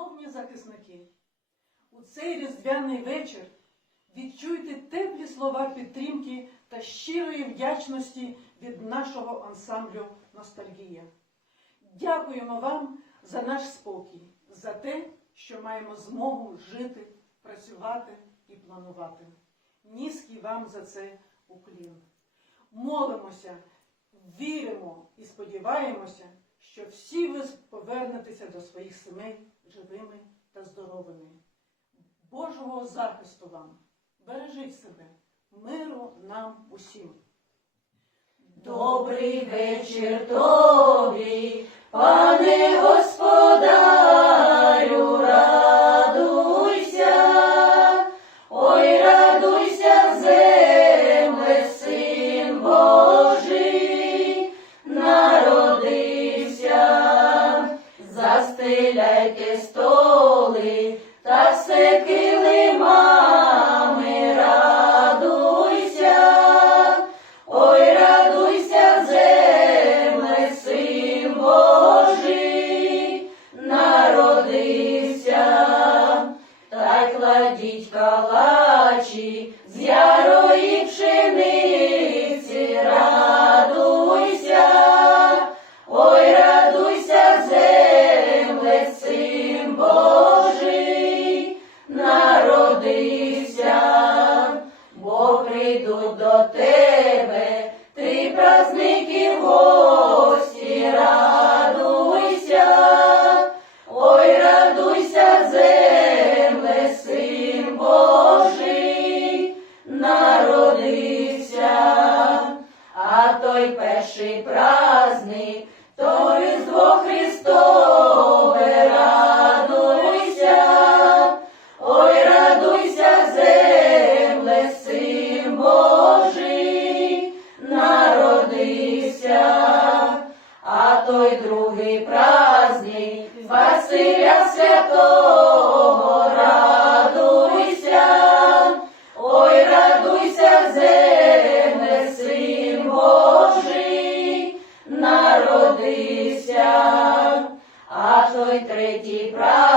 Шановні захисники, у цей різдвяний вечір відчуйте теплі слова підтримки та щирої вдячності від нашого ансамблю Ностальгія. Дякуємо вам за наш спокій, за те, що маємо змогу жити, працювати і планувати. Низький вам за це уклін. Молимося, віримо і сподіваємося, що всі ви повернетеся до своїх сімей живими та здоровими. Божого захисту вам! Бережіть себе, миру нам усім! Добрий вечір застеляйте столи та все килимами, радуйся. Ой, радуйся, земле, син Божий, народився, та й кладіть калачі з ярої праздники гості, радуйся, ой, радуйся, земле, Божий, народився, а той перший праздник, то Різдво Христове, той другий праздник, Василя святого радуйся, ой, радуйся, земле, син Божий, народися, а той третій праздник,